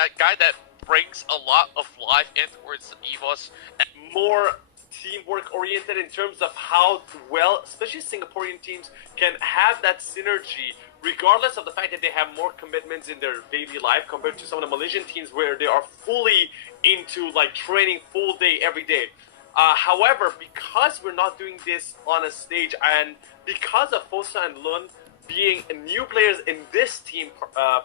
that guy that brings a lot of life in towards EVOS. And more teamwork oriented in terms of how well, especially Singaporean teams, can have that synergy regardless of the fact that they have more commitments in their daily life compared to some of the Malaysian teams where they are fully into like training full day every day. However, because we're not doing this on a stage, and because of Fosa and Lun being new players in this team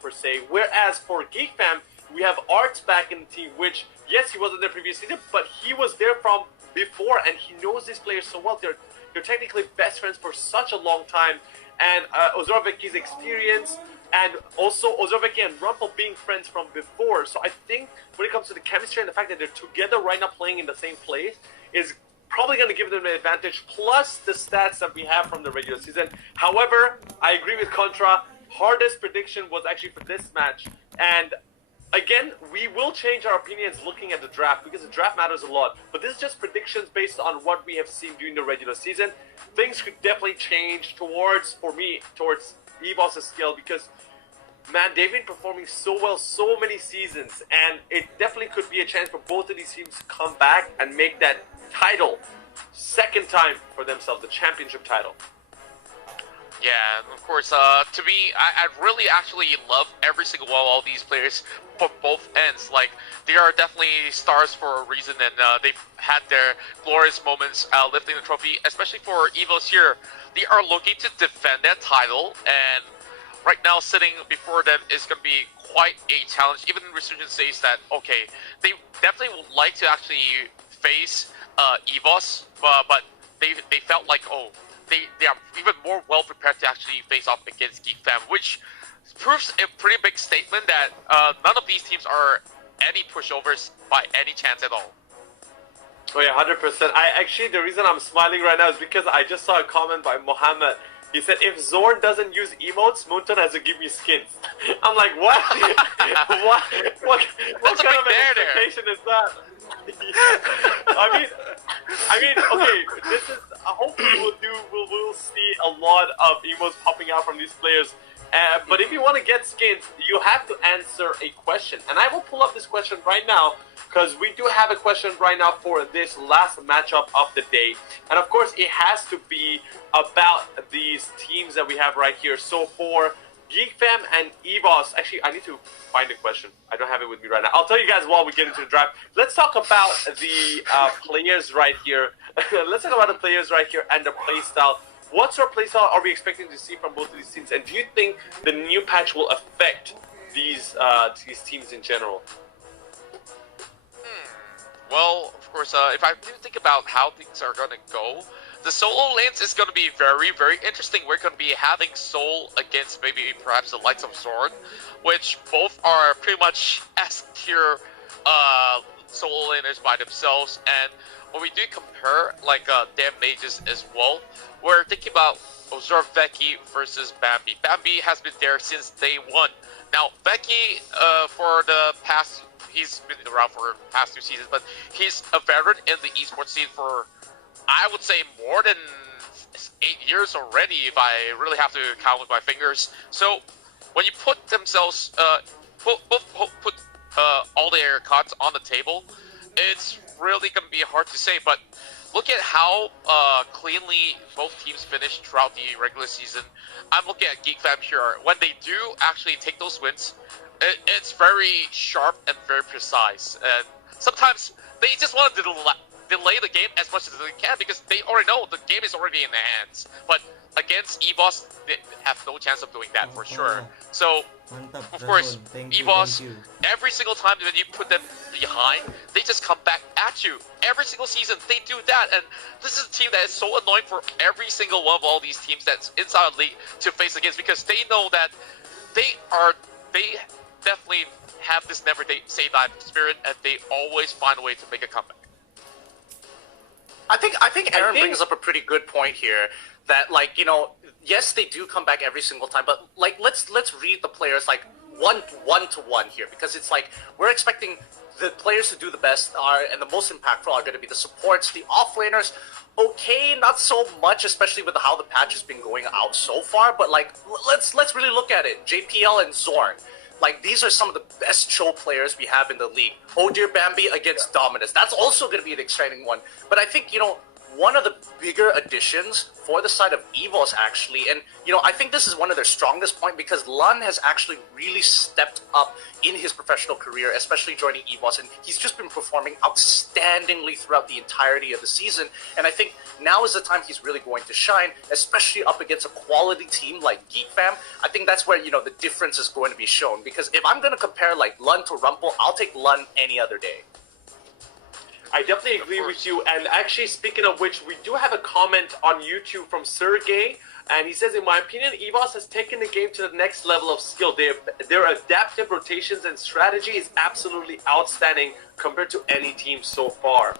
per se, whereas for GEEK Fam, we have Arts back in the team, which, yes, he wasn't there previous season, but he was there from before, and he knows these players so well. They're technically best friends for such a long time, and Ozorveki's experience, and also Ozorveki and Rumpel being friends from before. So I think when it comes to the chemistry and the fact that they're together right now playing in the same place is probably going to give them an advantage, plus the stats that we have from the regular season. However, I agree with Contra. Hardest prediction was actually for this match, and again, we will change our opinions looking at the draft because the draft matters a lot. But this is just predictions based on what we have seen during the regular season. Things could definitely change towards EVOS' skill because, man, they've been performing so well so many seasons, and it definitely could be a chance for both of these teams to come back and make that title second time for themselves, the championship title. Yeah, and of course, to me, I really actually love every single one of all these players for both ends. Like, they are definitely stars for a reason, and they've had their glorious moments lifting the trophy, especially for EVOS here. They are looking to defend that title, and right now, sitting before them is going to be quite a challenge. Even Resurgence says that, okay, they definitely would like to actually face EVOS, but they felt like, oh, they are even more well prepared to actually face off against GEEK Fam, which proves a pretty big statement that none of these teams are any pushovers by any chance at all. Oh yeah, 100%. Actually, the reason I'm smiling right now is because I just saw a comment by Mohammed. He said, if Zorn doesn't use emotes, Moonton has to give me skins. I'm like, what? what kind of an expectation is that? I mean, okay, this is, hopefully we'll see a lot of emotes popping out from these players. But if you want to get skins, you have to answer a question. And I will pull up this question right now, because we do have a question right now for this last matchup of the day. And of course, it has to be about these teams that we have right here. So for GEEK Fam and EVOS, actually, I need to find a question. I don't have it with me right now. I'll tell you guys while we get into the draft. Let's talk about the players right here. Let's talk about the players right here and the playstyle. What sort of playstyle are we expecting to see from both of these teams? And do you think the new patch will affect these teams in general? Well, of course, if I think about how things are going to go, the solo lanes is going to be very, very interesting. We're going to be having Soul against maybe perhaps the likes of Zorn, which both are pretty much S-tier solo laners by themselves. And when we do compare like their mages as well, we're thinking about Ozorveki versus Bambi. Bambi has been there since day one. Now, Veki, for the past, he's been around for the past 2 seasons, but he's a veteran in the esports scene for, I would say, more than 8 years already, if I really have to count with my fingers. So, when you put themselves, put all their cards on the table, it's really going to be hard to say, but look at how cleanly both teams finished throughout the regular season. I'm looking at GEEK Fam here. When they do actually take those wins, it's very sharp and very precise. And sometimes they just want to delay the game as much as they can because they already know the game is already in their hands. But against EVOS, they have no chance of doing that for sure. So, of course, EVOS, every single time that you put them behind, they just come back at you. Every single season, they do that. And this is a team that is so annoying for every single one of all these teams that's inside the league to face against because they know that they definitely have this never say die spirit and they always find a way to make a comeback. I think Aaron brings up a pretty good point here. That, like, you know, yes, they do come back every single time, but like let's read the players like one to one here, because it's like we're expecting the players to do the best and the most impactful are going to be the supports, the offlaners. Okay, not so much, especially with how the patch has been going out so far. But like, let's really look at it. JPL and Zorn. Like, these are some of the best Cho players we have in the league. Oh dear Bambi against Dominus. That's also going to be an exciting one. But I think, you know, one of the bigger additions for the side of EVOS actually, and you know, I think this is one of their strongest point because Lun has actually really stepped up in his professional career, especially joining EVOS, and he's just been performing outstandingly throughout the entirety of the season. And I think now is the time he's really going to shine, especially up against a quality team like GEEK Fam. I think that's where, you know, the difference is going to be shown, because if I'm going to compare like Lun to Rumple, I'll take Lun any other day. I definitely agree with you. And actually, speaking of which, we do have a comment on YouTube from Sergey, and he says, in my opinion, EVOS has taken the game to the next level of skill. Their adaptive rotations and strategy is absolutely outstanding compared to any team so far.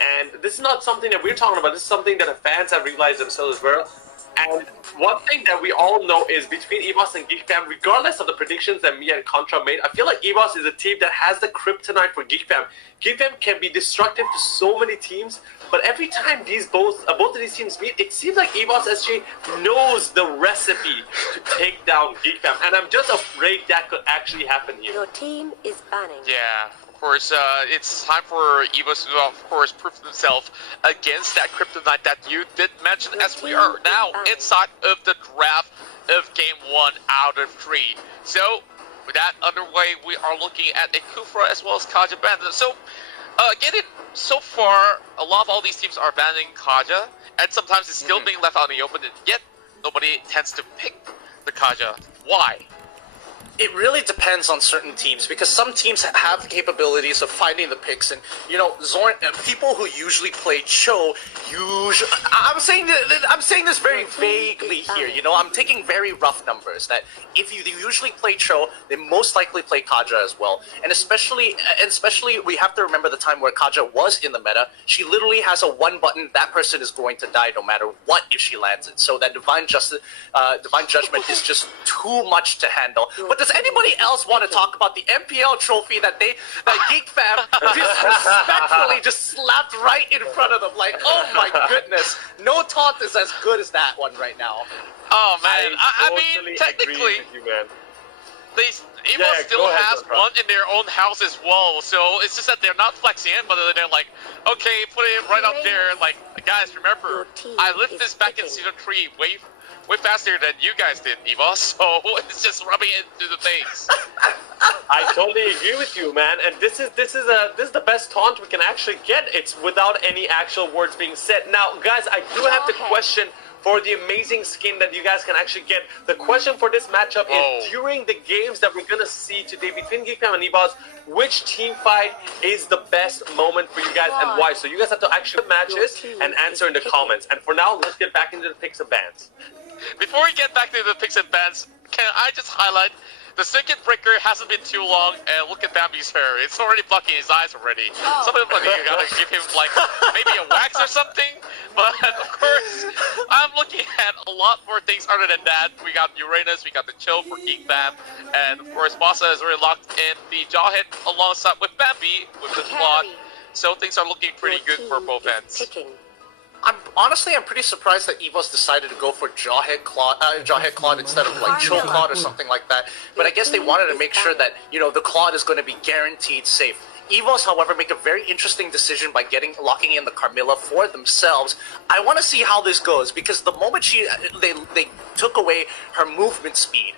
And this is not something that we're talking about. This is something that the fans have realized themselves as well. And one thing that we all know is between EVOS and GEEK Fam, regardless of the predictions that me and Contra made, I feel like EVOS is a team that has the kryptonite for GEEK Fam. GEEK Fam can be destructive to so many teams, but every time both of these teams meet, it seems like EVOS SG knows the recipe to take down GEEK Fam, and I'm just afraid that could actually happen here. Your team is banning. Yeah. Of course, it's time for EVOS to, of course, prove themselves against that kryptonite that you did mention, as we are now inside of the draft of Game 1 out of 3. So, with that underway, we are looking at a Kufra as well as Kaja Bandit. So, so far, a lot of all these teams are banning Kaja, and sometimes it's still being left out in the open, and yet nobody tends to pick the Kaja. Why? It really depends on certain teams, because some teams have the capabilities of finding the picks, and you know, Zorn, people who usually play Cho, I'm saying this very vaguely here. You know, I'm taking very rough numbers that if you usually play Cho, they most likely play Kaja as well, and especially we have to remember the time where Kaja was in the meta. She literally has a one button. That person is going to die no matter what if she lands it. So that divine judgment is just too much to handle. But does anybody else want to talk about the MPL trophy that GEEK Fam disrespectfully just slapped right in front of them? Like, oh my goodness, no taunt is as good as that one right now. Oh man, I totally mean, technically, agree with you, man. EVOS still has one in their own house as well, so it's just that they're not flexing in, but they're like, okay, put it right up there. Like, guys, remember, I lived this back in Season 3 way faster than you guys did, EVOS, so it's just rubbing it into the face. I totally agree with you, man. And this is the best taunt we can actually get. It's without any actual words being said. Now, guys, I do have the question for the amazing skin that you guys can actually get. The question for this matchup is, during the games that we're gonna see today between GEEK Fam and EVOS, which team fight is the best moment for you guys and why? So you guys have to actually matches and answer in the comments. And for now, let's get back into the picks and bans. Before we get back to the picks and bans, can I just highlight the circuit breaker hasn't been too long, and look at Bambi's hair. It's already blocking his eyes already. Somebody you gotta give him like maybe a wax or something. But of course, I'm looking at a lot more things other than that. We got Uranus, we got the Chill for GEEK Fam, and of course Bossa is already locked in the jaw hit alongside with Bambi with the Claude. So things are looking pretty good for both ends. I'm pretty surprised that EVOS decided to go for Jawhead Claude instead of like Choke Claude or something like that. But I guess they wanted to make sure that, you know, the Claude is going to be guaranteed safe. EVOS, however, make a very interesting decision by locking in the Carmilla for themselves. I want to see how this goes, because the moment they took away her movement speed,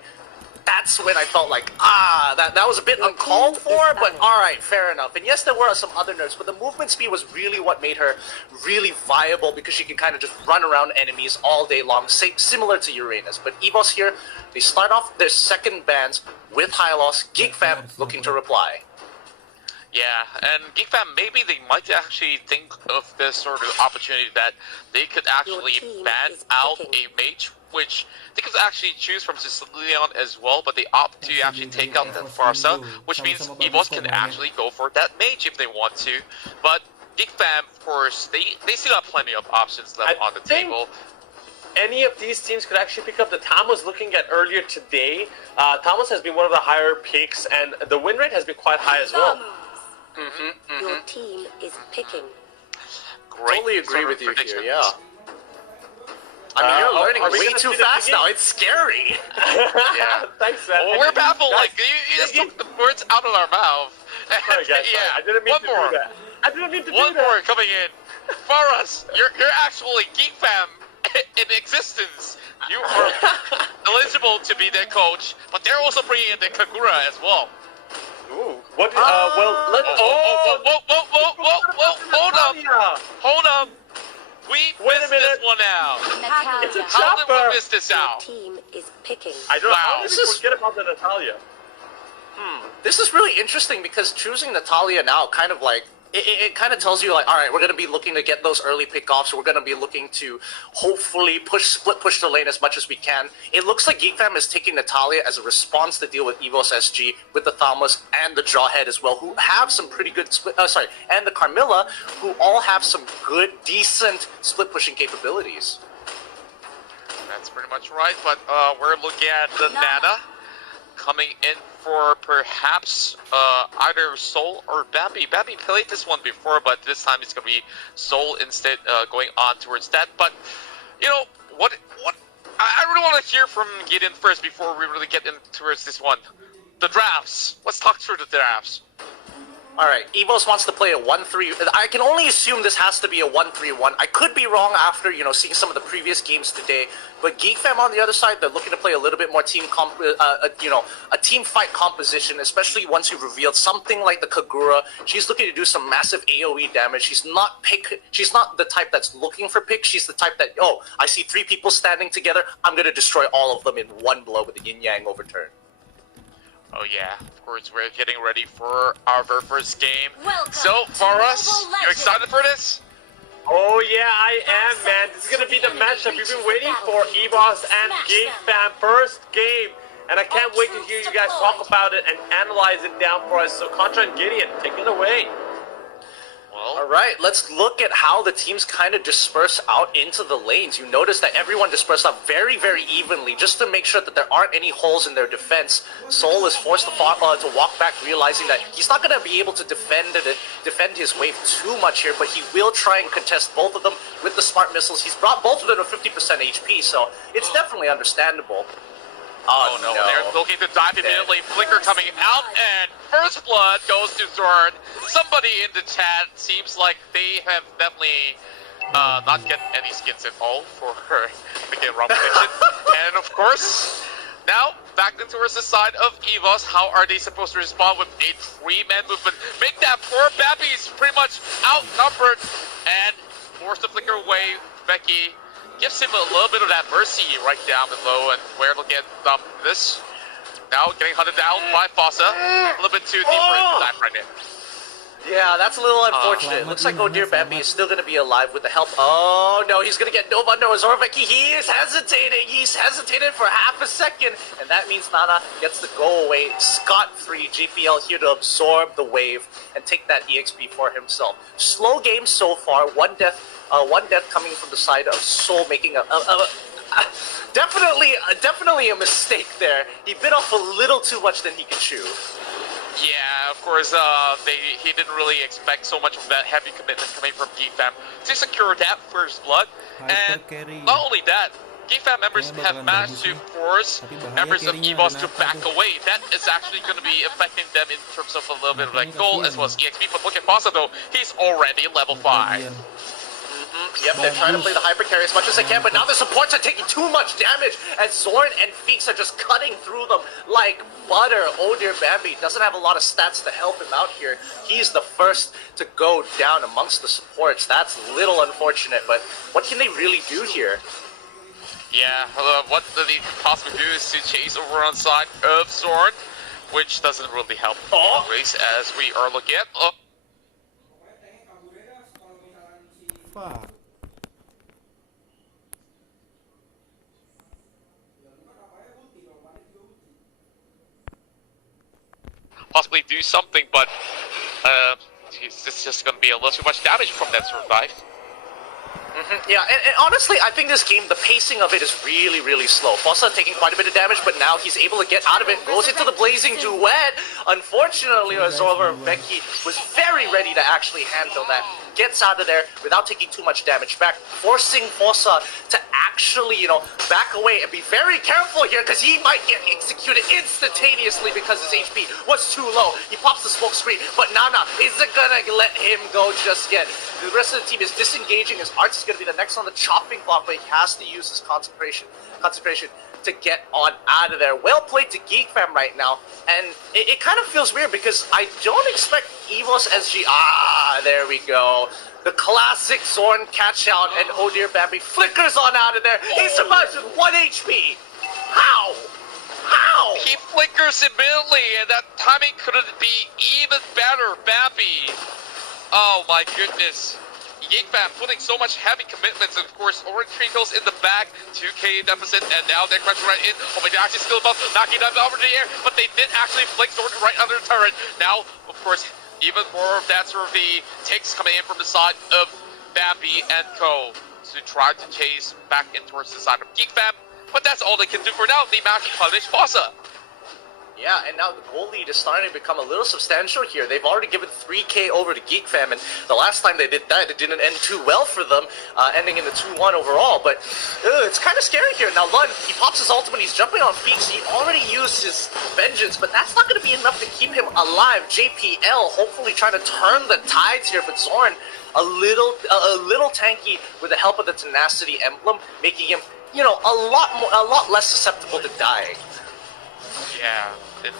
that's when I felt like, that was a bit uncalled for, but alright, fair enough. And yes, there were some other nerfs, but the movement speed was really what made her really viable, because she can kind of just run around enemies all day long, similar to Uranus. But EVOS here, they start off their second bans with high loss. GEEK Fam looking to reply. Yeah, and GEEK Fam, maybe they might actually think of this sort of opportunity that they could actually ban out a mage, which they could actually choose from Sicilian as well, but they opt to actually take out the Farsa, which means EVOS can actually go for that mage if they want to. But GEEK Fam, of course, they still have plenty of options left on the table. Any of these teams could actually pick up. The Tom was looking at earlier today. Thomas has been one of the higher picks, and the win rate has been quite high as well. Your team is picking. Great. Totally agree with you here, yeah. I mean, you're learning are we way gonna too see the fast beginning? now. It's scary. Yeah. Thanks, man. Well, we're baffled. Guys, Like you just took the words out of our mouth. Sorry, guys. Yeah. Sorry. I didn't mean One to more. do that. I didn't mean to One do that. more coming in. Faras, you're actually Geek Fam in existence. You are eligible to be their coach, but they're also bringing in the Kagura as well. Ooh. What? Well, let's. Whoa, hold up. We Wait a missed minute. this one out. It's a How did chopper. we miss this Your out? team is picking. I don't know. Wow. How did This we is- forget about the Natalia? This is really interesting because choosing Natalia now kind of like it kind of tells you like, all right, we're going to be looking to get those early pickoffs. We're going to be looking to hopefully split push the lane as much as we can. It looks like Geek Fam is taking Natalia as a response to deal with EVOS SG, with the Thalmus and the Jawhead as well, who have some pretty good and the Carmilla, who all have some good, decent split pushing capabilities. That's pretty much right, but we're looking at the Nana coming in for perhaps either Soul or Bambi. Bambi played this one before, but this time it's going to be Soul instead going on towards that. But, you know, what I really want to hear from Gideon first before we really get in towards this one. The drafts. Let's talk through the drafts. Alright, EVOS wants to play a 1-3. I can only assume this has to be a 1-3-1. I could be wrong after, seeing some of the previous games today. But Geek Fam on the other side, they're looking to play a little bit more a team fight composition, especially once you've revealed something like the Kagura. She's looking to do some massive AoE damage. She's not the type that's looking for picks. She's the type that, oh, I see 3 people standing together, I'm going to destroy all of them in one blow with a yin-yang overturn. Oh yeah, of course, we're getting ready for our very first game. Welcome So, to for us, Mobile you Legends. excited for this? Oh yeah, I am, man. This is gonna be the matchup we've been waiting for. EVOS and Geek Fam first game, and I can't wait to hear you guys talk about it and analyze it down for us. So Contra and Gideon, take it away. Well, Alright, let's look at how the teams kind of disperse out into the lanes. You notice that everyone dispersed out very, very evenly just to make sure that there aren't any holes in their defense. Soul is forced to walk back, realizing that he's not going to be able to defend his wave too much here, but he will try and contest both of them with the smart missiles. He's brought both of them to 50% HP, so it's definitely understandable. oh no, they're looking to dive immediately. Flicker coming out, and first blood goes to Zorn. Somebody in the chat seems like they have definitely not get any skins at all for her again wrong prediction. And of course, now back into towards the side of EVOS. How are they supposed to respond with a 3-man movement? Make that poor Babby's pretty much outnumbered and force the flicker away. Becky gives him a little bit of that mercy right down below, and we're looking at this. Now getting hunted down by Fossa. A little bit too deep for him to dive right in. Yeah, that's a little unfortunate. Looks like Oh Dear Bambi is still going to be alive with the help. Oh no, he's going to get Nova under Zorveki. He is hesitating. He's hesitated for half a second. And that means Nana gets to go away scot-free. GPL here to absorb the wave and take that EXP for himself. Slow game so far. One death coming from the side of Soul, making definitely a mistake there. He bit off a little too much than he could chew. Yeah, of course, he didn't really expect so much of that heavy commitment coming from Geek Fam to secure that first blood. And not only that, Geek Fam members have managed to force members of EVOS to back away. That is actually going to be affecting them in terms of a little bit of like goal as well as EXP. But look at Fossa though, he's already level 5. Yep, they're trying to play the hyper carry as much as they can, but now the supports are taking too much damage, and Zorn and Feeks are just cutting through them like butter. Oh Dear Bambi doesn't have a lot of stats to help him out here. He's the first to go down amongst the supports. That's a little unfortunate, but what can they really do here? Yeah, what they possibly do is to chase over on side of Zorn, which doesn't really help the race as we are looking at. Fuck. Possibly do something, but it's just going to be a little too much damage from that survive. Yeah, and honestly, I think this game, the pacing of it is really, really slow. Fossa taking quite a bit of damage, but now he's able to get out of it, goes into the Blazing Duet. Unfortunately, Azor Becky was very ready to actually handle that. Gets out of there without taking too much damage back, forcing Fossa to actually, back away and be very careful here because he might get executed instantaneously because his HP was too low. He pops the smoke screen, but Nana isn't gonna let him go just yet. The rest of the team is disengaging. His Arts is gonna be the next on the chopping block, but he has to use his concentration to get on out of there. Well played to GEEK fam right now, and it kind of feels weird because I don't expect EVOS SG. There we go. The classic Zorn catch out, and oh dear Bambi flickers on out of there. He survives with 1 HP. How? How? He flickers immediately, and that timing couldn't be even better, Bambi. Oh my goodness. GEEK fam putting so much heavy commitments, and of course, Orange Trinkles in the back, 2k deficit, and now they're crunching right in. Oh my god, actually still above, knocking them over the air, but they did actually flick Zorn right under the turret. Now, of course, even more of that sort of the takes coming in from the side of Bambi and Co. to try to chase back in towards the side of GEEK fam, but that's all they can do for now. They managed to punish Fossa. Yeah, and now the goal lead is starting to become a little substantial here. They've already given 3k over to GEEK fam, and the last time they did that, it didn't end too well for them, ending in the 2-1 overall, but it's kind of scary here. Now Lund, he pops his ultimate, he's jumping on feet, so he already used his vengeance, but that's not going to be enough to keep him alive. JPL hopefully trying to turn the tides here, but Zorn a little tanky with the help of the tenacity emblem, making him, a lot less susceptible to dying. Yeah, and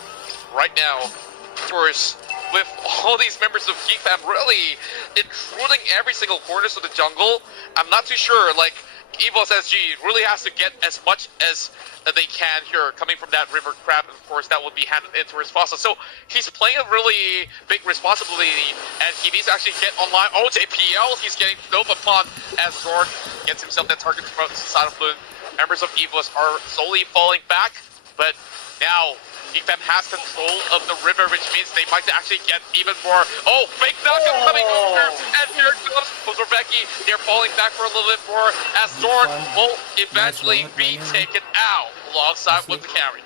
right now, of course, with all these members of GEEK fam really intruding every single corners of the jungle, I'm not too sure, EVOS SG really has to get as much as they can here, coming from that river crab, and of course that would be handed in towards Fossa. So he's playing a really big responsibility, and he needs to actually get online. Oh, JPL, he's getting built upon as Zorn gets himself that target from the side of Bloom. Members of EVOS are slowly falling back, but now GEEK fam has control of the river, which means they might actually get even more. Oh, fake knockup coming over, and here comes Becky. They're falling back for a little bit more as Zorn will eventually be taken out alongside with the carry.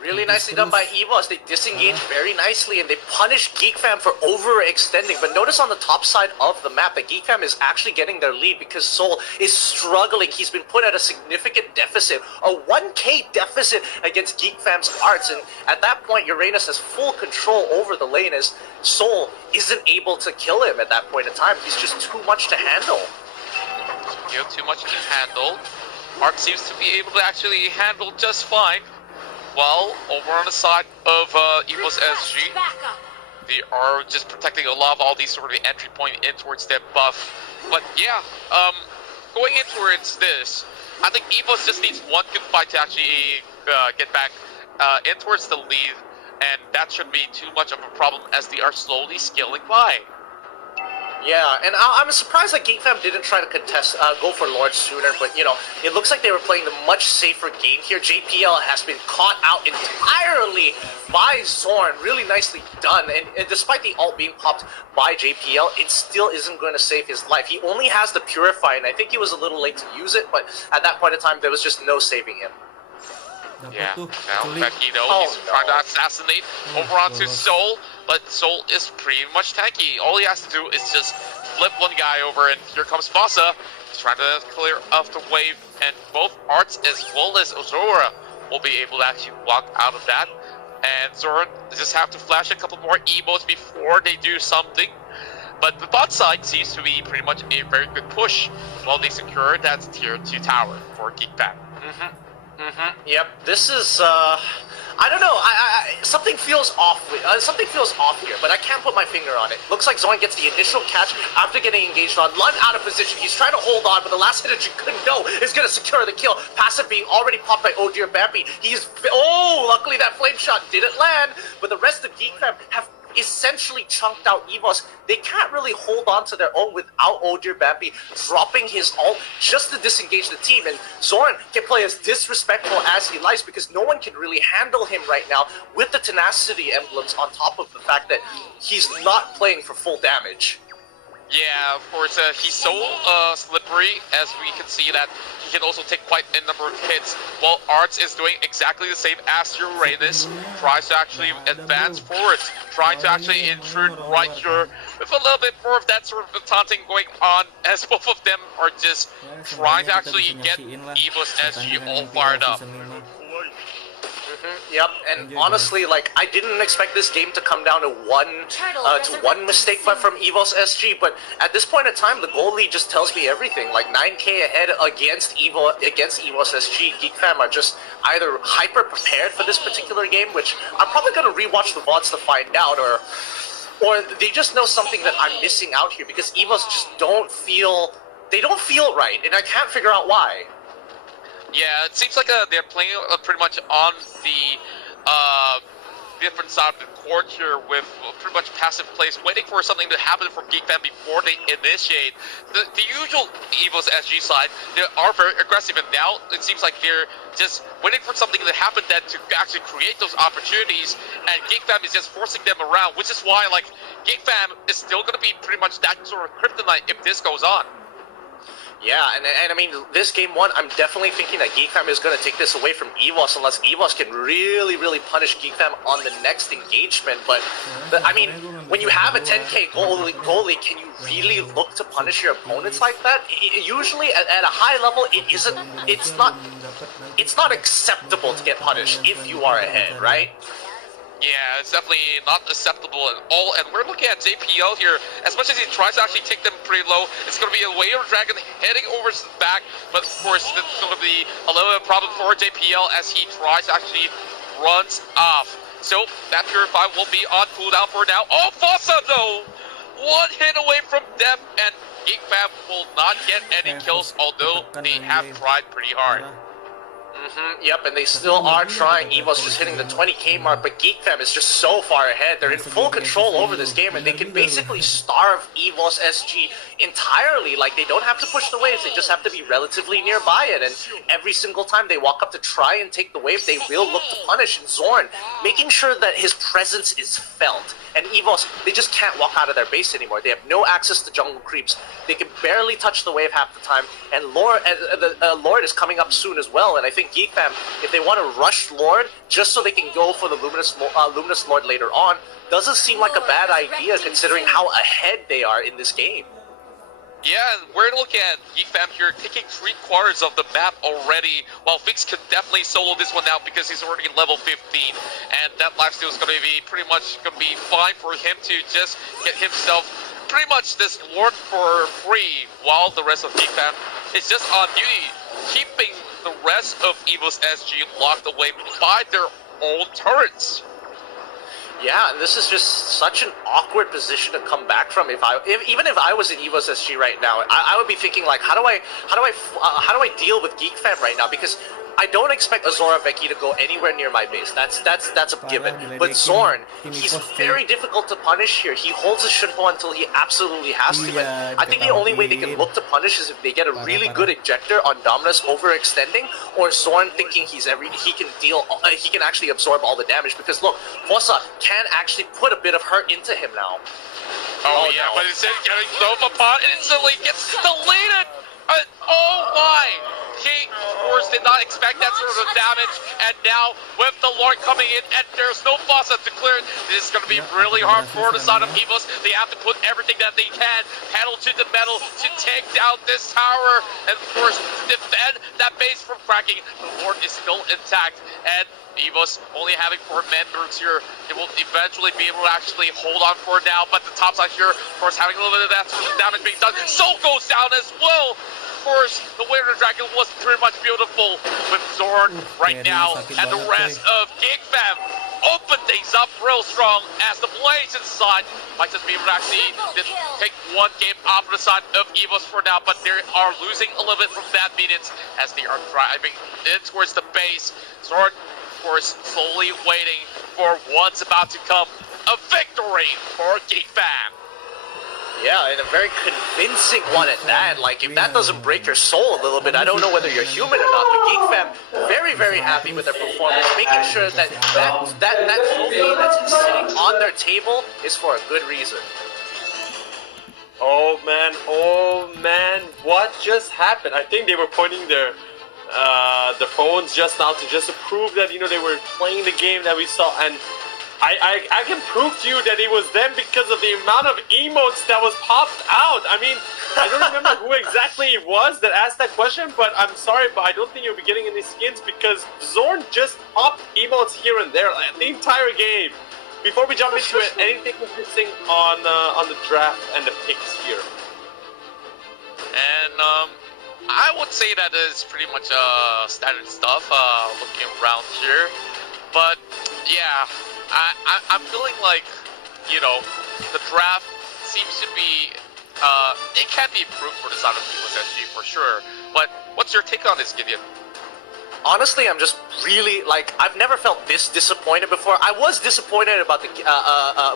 Really nicely done by EVOS. They disengage very nicely and they punish GEEK fam for overextending. But notice on the top side of the map that GEEK fam is actually getting their lead because Soul is struggling. He's been put at a significant deficit, a 1k deficit against GEEK fam's Arts. And at that point, Uranus has full control over the lane as Soul isn't able to kill him at that point in time. He's just too much to handle. Too much to handle. Arc seems to be able to actually handle just fine. Well, over on the side of EVOS SG, they are just protecting a lot of all these sort of entry point in towards their buff. But yeah, going in towards this, I think EVOS just needs one good fight to actually get back in towards the lead, and that shouldn't be too much of a problem as they are slowly scaling by. Yeah, and I'm surprised that GEEK fam didn't try to contest, go for Lord sooner, but, it looks like they were playing the much safer game here. JPL has been caught out entirely by Zorn. Really nicely done, and despite the ult being popped by JPL, it still isn't going to save his life. He only has the Purify, and I think he was a little late to use it, but at that point in time, there was just no saving him. Yeah, now Becky, he's trying to assassinate over onto Soul, but Soul is pretty much tanky. All he has to do is just flip one guy over, and here comes Fossa. He's trying to clear off the wave, and both Arts as well as Ozora will be able to actually walk out of that. And Zorn just have to flash a couple more emotes before they do something. But the bot side seems to be pretty much a very good push while they secure that tier 2 tower for GEEK fam. Yep, this is, I don't know, something feels off, something feels off here, but I can't put my finger on it. Looks like Zorn gets the initial catch after getting engaged on. Lund out of position, he's trying to hold on, but the last hit is gonna secure the kill. Passive being already popped by Oh Dear Bambi. Luckily that flame shot didn't land, but the rest of GEEK fam have essentially chunked out EVOS. They can't really hold on to their own without Oh Dear Bambi dropping his ult just to disengage the team, and Zorn can play as disrespectful as he likes because no one can really handle him right now with the tenacity emblems on top of the fact that he's not playing for full damage. Yeah, of course, he's so slippery, as we can see that he can also take quite a number of hits, while Arts is doing exactly the same as Uranus, tries to actually advance forwards, trying to actually intrude right here, with a little bit more of that sort of taunting going on, as both of them are just trying to actually get EVOS SG all fired up. Yep, and honestly, like, I didn't expect this game to come down to one mistake from EVOS SG, but at this point in time, the goalie just tells me everything. Like 9K ahead against EVOS SG, Geek Fam are just either hyper prepared for this particular game, which I'm probably gonna rewatch the VODs to find out, or they just know something that I'm missing out here because EVOS just don't feel right, and I can't figure out why. Yeah, it seems like they're playing pretty much on the different side of the court here with pretty much passive plays, waiting for something to happen from Geek Fam before they initiate. The usual EVOS SG side, they are very aggressive, and now it seems like they're just waiting for something to happen then to actually create those opportunities, and Geek Fam is just forcing them around, which is why, like, Geek Fam is still going to be pretty much that sort of kryptonite if this goes on. Yeah, and I mean, this game one, I'm definitely thinking that Geek Fam is going to take this away from EVOS unless EVOS can really punish Geek Fam on the next engagement. But I mean, when you have a 10K goalie, can you really look to punish your opponents like that? Usually, at a high level, it's not acceptable to get punished if you are ahead, right? Yeah, it's definitely not acceptable at all, and we're looking at JPL here. As much as he tries to actually take them pretty low, it's going to be a Waver Dragon heading over his back, but of course, it's going to be a little bit of a problem for JPL as he tries to actually runs off. So, that Purify will be on cooldown for now. Oh, Fossa, though! One hit away from death, and Geek Fam will not get any kills, although they have tried pretty hard. Yep, and they still are trying. EVOS just hitting the 20K mark, but Geek Fam is just so far ahead. They're in full control over this game, and they can basically starve EVOS SG entirely. Like, they don't have to push the waves, they just have to be relatively nearby it, and every single time they walk up to try and take the wave, they will look to punish. And Zorn, making sure that his presence is felt. And EVOS, they just can't walk out of their base anymore. They have no access to jungle creeps. They can barely touch the wave half the time. And Lord is coming up soon as well. And I think Geek Fam, if they want to rush Lord just so they can go for the Luminous Lord later on, doesn't seem like a bad idea considering how ahead they are in this game. Yeah, we're looking at Geek Fam here taking 3/4 of the map already, while Vix could definitely solo this one out because he's already level 15, and that lifesteal is going to be pretty much going to be fine for him to just get himself pretty much this Lord for free, while the rest of Geek Fam is just on duty, keeping the rest of EVOS SG locked away by their own turrets. Yeah, and this is just such an awkward position to come back from. Even if I was in EVOS SG right now, I would be thinking like, how do I deal with Geek Fam right now? Because I don't expect Azora Becky to go anywhere near my base. That's a given. But Zorn, he's very difficult to punish here. He holds his Shunpo until he absolutely has to. And I think the only way they can look to punish is if they get a really good ejector on Dominus overextending, or Zorn thinking he can actually absorb all the damage. Because look, Fossa can actually put a bit of hurt into him now. Oh yeah, but instead of getting Nova Pot, it instantly gets deleted! Oh my! He, of course, did not expect that sort of damage, and now with the Lord coming in, and there's no Fossa to clear it, this is going to be really hard for the side of EVOS. They have to put everything that they can, pedal to the metal, to take down this tower, and of course, defend that base from cracking. The Lord is still intact, and EVOS only having 4 members here. They will eventually be able to actually hold on for now, but the top side here, of course, having a little bit of that sort of damage being done. Soul goes down as well. Of course, the Waver Dragon was pretty much beautiful with Zorn right now, and the rest of Geek Fam open things up real strong as the Blazing side might just be able to actually take one game off of the side of EVOS for now, but they are losing a little bit from that means as they are driving in towards the base. Zorn, of course, slowly waiting for what's about to come. A victory for Geek Fam. Yeah, and a very convincing one at that. Like, if that doesn't break your soul a little bit, I don't know whether you're human or not. But Geek Fam, very happy with their performance, making sure that trophy that's sitting on their table is for a good reason. Oh man, what just happened? I think they were pointing their phones just now to prove that, you know, they were playing the game that we saw, and I can prove to you that it was them because of the amount of emotes that was popped out. I mean, I don't remember who exactly it was that asked that question, but I'm sorry, but I don't think you'll be getting any skins because Zorn just popped emotes here and there the entire game. Before we jump into it, anything missing on the draft and the picks here? And I would say that is pretty much standard stuff looking around here. But yeah, I'm feeling like, you know, the draft seems to be it can be improved for the side of EVOS SG for sure. But what's your take on this, Gideon? Honestly, I'm just really, like, I've never felt this disappointed before. I was disappointed about the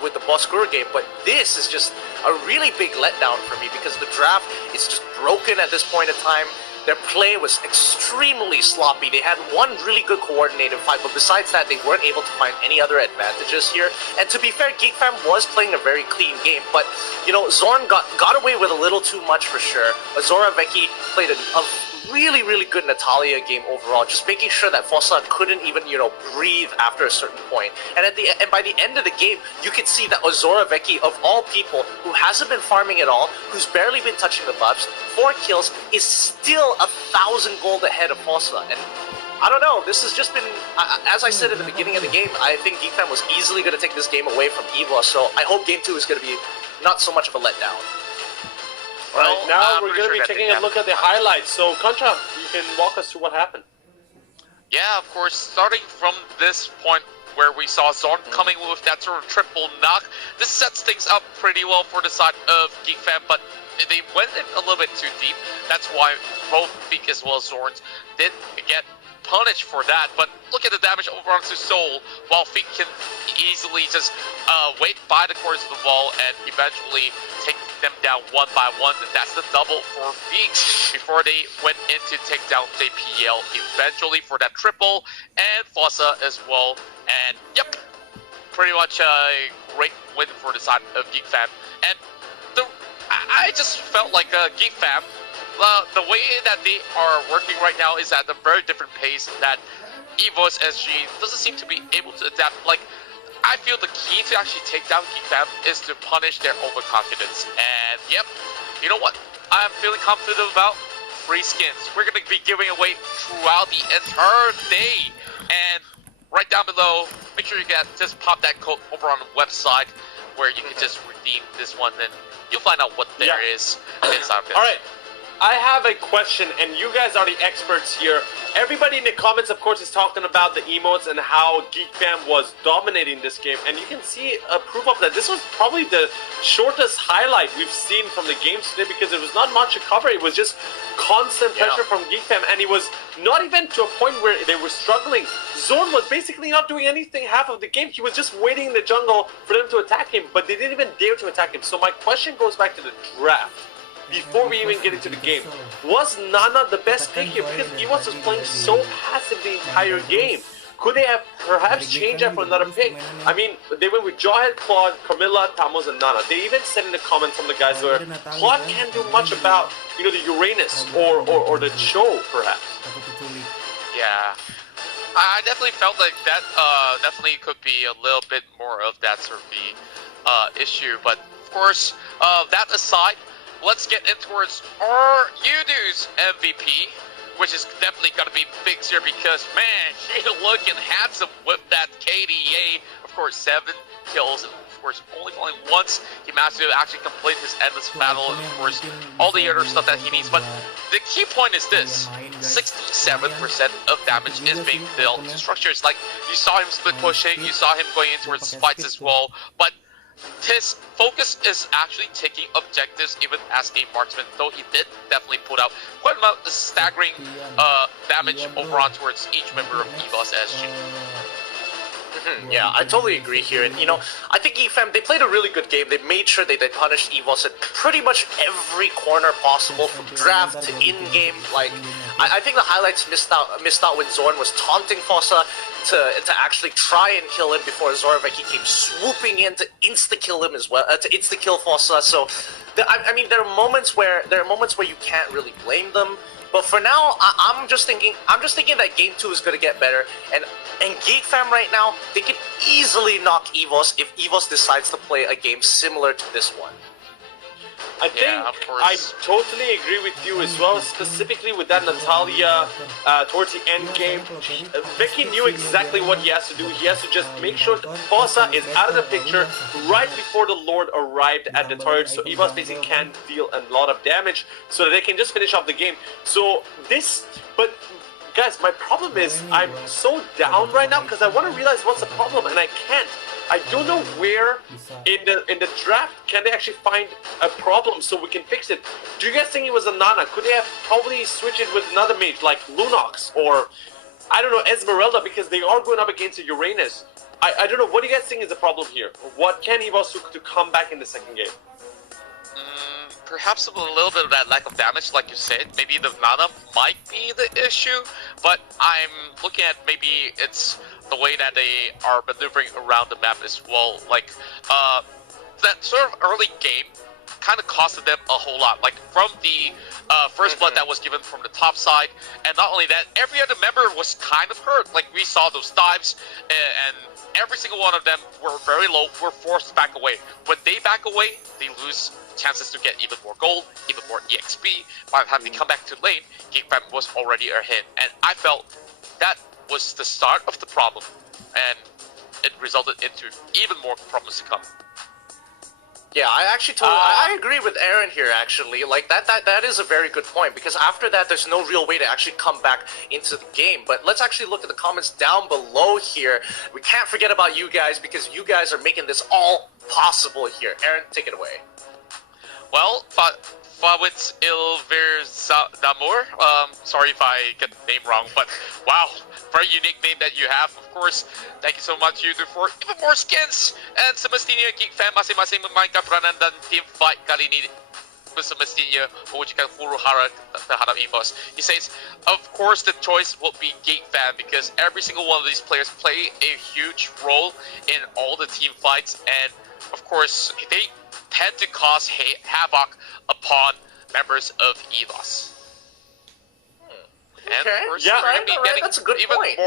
with the BOSSKURR game, but this is just a really big letdown for me because the draft is just broken at this point in time. Their play was extremely sloppy. They had one really good coordinated fight, but besides that, they weren't able to find any other advantages here. And to be fair, GEEK Fam was playing a very clean game, but, you know, Zorn got away with a little too much for sure. Azora Vecchi played a really good Natalia game overall, just making sure that Fossa couldn't even, you know, breathe after a certain point. And by the end of the game, you could see that Azora Vecchi, of all people, who hasn't been farming at all, who's barely been touching the buffs, 4 kills, is still 1,000 gold ahead of Fossa. And I don't know, this has just been, as I said at the beginning of the game, I think GEEK Fam was easily going to take this game away from EVOS, so I hope Game 2 is going to be not so much of a letdown. Alright, now we're going to be taking a look at the highlights. So, Contra, you can walk us through what happened. Yeah, of course, starting from this point where we saw Zorn coming with that sort of triple knock, this sets things up pretty well for the side of GEEK Fam, but they went in a little bit too deep. That's why both Feek as well as Zorns did get punished for that, but look at the damage over onto Soul, while Feek can easily just wait by the corners of the wall and eventually take them down one by one, and that's the double for Feek before they went in to take down JPL eventually for that triple, and Fossa as well, and yep, pretty much a great win for the side of GEEK Fam. And I just felt like GEEK Fam, the way that they are working right now is at a very different pace that EVOS SG doesn't seem to be able to adapt. Like, I feel the key to actually take down GEEK Fam is to punish their overconfidence. And yep, you know what? I'm feeling confident about free skins. We're going to be giving away throughout the entire day. And right down below, make sure you just pop that code over on the website where you can just redeem this one, then you'll find out what there is inside of it. Alright, I have a question, and you guys are the experts here. Everybody in the comments, of course, is talking about the emotes and how GEEK Fam was dominating this game, and you can see a proof of that. This was probably the shortest highlight we've seen from the games today because it was not much to cover. It was just constant pressure from GEEK Fam, and it was not even to a point where they were struggling. Zorn was basically not doing anything half of the game. He was just waiting in the jungle for them to attack him, but they didn't even dare to attack him. So my question goes back to the draft. Before we even get into the game, was Nana the best pick here? Because EVOS was playing so passive the entire game. Could they have perhaps changed that for another pick? I mean, they went with Jawhead, Claude, Camilla, Tamos, and Nana. They even said in the comments, some of the guys where Claude can't do much about, you know, the Uranus or the Cho, perhaps. Yeah. I definitely felt like that definitely could be a little bit more of that sort of the issue. But of course, that aside, let's get in towards our Udu's MVP, which is definitely going to be big here because, man, he looking handsome with that KDA. Of course, 7 kills, and of course, only falling once. He managed to actually complete his endless battle, and of course, all the other stuff that he needs. But the key point is this: 67% of damage is being dealt to structures. Like, you saw him split pushing, you saw him going in towards fights as well, but his focus is actually taking objectives even as a marksman, though he did definitely put out quite a amount of staggering damage over on towards each member of EVOS SG. Yeah, I totally agree here. And, you know, I think EFAM, they played a really good game. They made sure they punished EVOS at pretty much every corner possible, from draft to in-game. Like, I think the highlights missed out when Zorn was taunting Fossa to actually try and kill him before Zoroveki came swooping in to insta-kill him as well, to insta-kill Fossa. So, I mean, there are moments where you can't really blame them. But for now, I'm just thinking that Game 2 is going to get better. And GEEK Fam right now, they could easily knock EVOS if EVOS decides to play a game similar to this one. I think I totally agree with you as well, specifically with that Natalia towards the end game. Vicky knew exactly what he has to do. He has to just make sure that Fossa is out of the picture right before the Lord arrived at the turret, so EVOS basically can deal a lot of damage so that they can just finish off the game. So this, but guys, my problem is I'm so down right now because I want to realize what's the problem and I can't. I don't know where in the draft can they actually find a problem so we can fix it. Do you guys think it was a Nana? Could they have probably switched it with another mage like Lunox or I don't know, Esmeralda, because they are going up against a Uranus. I don't know, what do you guys think is the problem here? What can EVOS do to come back in the second game? Perhaps a little bit of that lack of damage, like you said. Maybe the Nana might be the issue, but I'm looking at maybe it's the way that they are maneuvering around the map as well. Like, that sort of early game kind of costed them a whole lot. Like, from the first blood that was given from the top side, and not only that, every other member was kind of hurt. Like, we saw those dives, and every single one of them were very low, were forced to back away. When they back away, they lose chances to get even more gold, even more EXP. By the time they come back to lane, GEEK Fam was already ahead. And I felt that was the start of the problem, and it resulted into even more problems to come. Yeah, I actually I agree with Aaron here, actually. Like, that is a very good point, because after that, there's no real way to actually come back into the game. But let's actually look at the comments down below here. We can't forget about you guys, because you guys are making this all possible here. Aaron, take it away. Well, Fawitz Ilverzamur, sorry if I get the name wrong, but wow, very unique name that you have. Of course, thank you so much, you for even more skins. And semestinya GEEK Fam masing-masing memainkan peranan dan team fight kali ini semestinya mewujudkan huru hara terhadap EVOS. He says, of course the choice will be GEEK Fam because every single one of these players play a huge role in all the team fights, and of course they tend to cause havoc upon members of EVOS. And of course, yeah, we're gonna be getting that's a good point.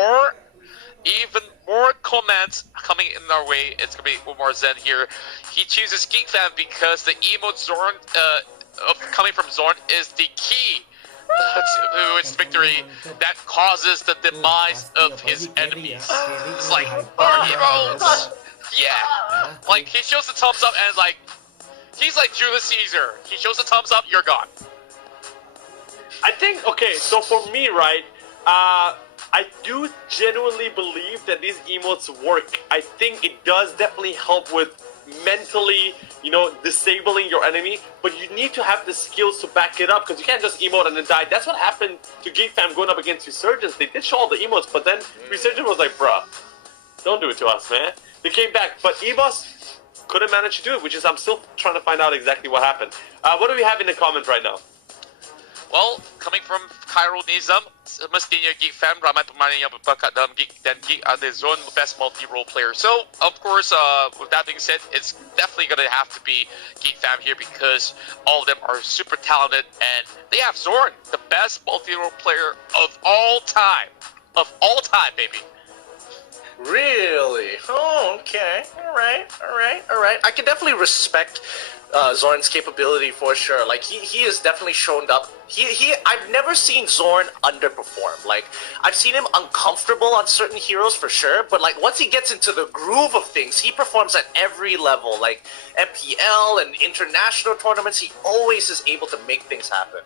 Even more comments coming in our way. It's gonna be one more Zen here. He chooses GEEK Fam because the emote Zorn coming from Zorn is the key to his victory that causes the demise of his enemies. It's like our emotes. Yeah, like he shows the thumbs up and like he's like Julius Caesar. He shows the thumbs up, you're gone. I think, okay, so for me, right, I do genuinely believe that these emotes work. I think it does definitely help with mentally, you know, disabling your enemy, but you need to have the skills to back it up, because you can't just emote and then die. That's what happened to GEEK Fam going up against Resurgence. They did show all the emotes, but then Resurgence was like, bruh, don't do it to us, man. They came back, but EVOS couldn't manage to do it, which is I'm still trying to find out exactly what happened. What do we have in the comments right now? Well, coming from Cairo Nizam, semestinya GEEK Fam ramai pemain yang berbakat dalam GEEK dan GEEK are zone best multi-role player. So, of course, with that being said, it's definitely going to have to be GEEK Fam here because all of them are super talented and they have Zorn, the best multi-role player of all time. Of all time, baby. Really? Oh, okay. Alright. I can definitely respect Zorn's capability for sure. Like, he has definitely shown up. I've never seen Zorn underperform. Like, I've seen him uncomfortable on certain heroes for sure, but like, once he gets into the groove of things, he performs at every level. Like, MPL and international tournaments, he always is able to make things happen.